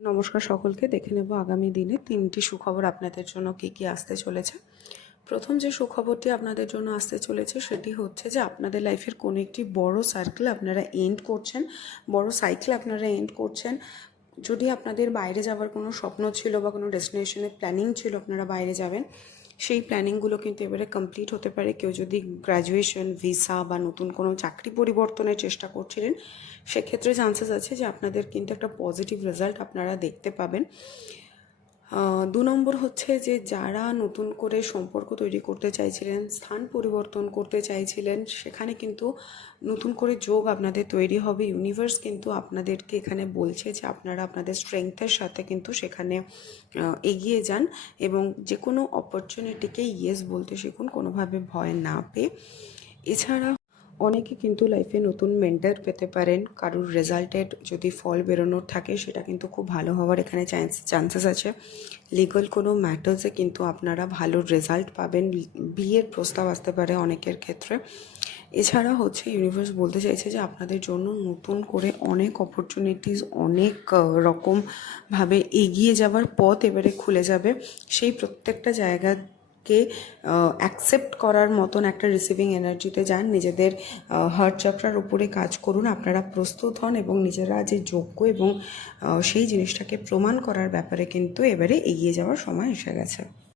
নমস্কার সকলকে। দেখে নেব আগামী দিনে 3টি সুখবর আপনাদের জন্য কি কি আসতে চলেছে। প্রথম যে সুখবরটি আপনাদের জন্য আসতে চলেছে সেটি হচ্ছে যে আপনাদের লাইফের কোনো একটি বড় সার্কেল আপনারা এন্ড করছেন, বড় সাইকেল আপনারা এন্ড করছেন। যদি আপনাদের বাইরে যাওয়ার কোনো স্বপ্ন ছিল বা কোনো ডেস্টিনেশনের প্ল্যানিং ছিল আপনারা বাইরে যাবেন, সেই প্ল্যানিংগুলো কিন্তু এবারে কমপ্লিট হতে পারে। কেউ যদি গ্র্যাজুয়েশন, ভিসা বা নতুন কোনো চাকরি পরিবর্তনের চেষ্টা করছিলেন, সেক্ষেত্রে চান্সেস আছে যে আপনাদের কিন্তু একটা পজিটিভ রেজাল্ট আপনারা দেখতে পাবেন। 2 নম্বর হচ্ছে যে যারা নতুন করে সম্পর্ক তৈরি করতে চাইছিলেন, স্থান পরিবর্তন করতে চাইছিলেন, সেখানে কিন্তু নতুন করে যোগ আপনাদের তৈরি হবে। ইউনিভার্স কিন্তু আপনাদেরকে এখানে বলছে যে আপনারা আপনাদের স্ট্রেংথের সাথে কিন্তু সেখানে এগিয়ে যান এবং যে কোনো অপরচুনিটিকে ইয়েস বলতে শিখুন, কোনোভাবে ভয় না পেয়ে। এছাড়া অনেকে কিন্তু লাইফে নতুন মেন্টর পেতে পারেন। কারোর রেজাল্টের যদি ফল বেরোনোর থাকে সেটা কিন্তু খুব ভালো হওয়ার এখানে চান্সেস আছে। লিগাল কোনো ম্যাটার্সে কিন্তু আপনারা ভালো রেজাল্ট পাবেন। বিয়ের প্রস্তাব আসতে পারে অনেকের ক্ষেত্রে। এছাড়া হচ্ছে ইউনিভার্স বলতে চাইছে যে আপনাদের জন্য নতুন করে অনেক অপরচুনিটিস, অনেক রকমভাবে এগিয়ে যাওয়ার পথ এবারে খুলে যাবে। সেই প্রত্যেকটা জায়গাকে অ্যাকসেপ্ট করার মতন একটা রিসিভিং এনার্জিতে যান। নিজেদের হার্ট চক্রার উপরে কাজ করুন। আপনারা প্রস্তুত হন এবং নিজেরা যে যোগ্য এবং সেই জিনিসটাকে প্রমাণ করার ব্যাপারে কিন্তু এবারে এগিয়ে যাওয়ার সময় এসে গেছে।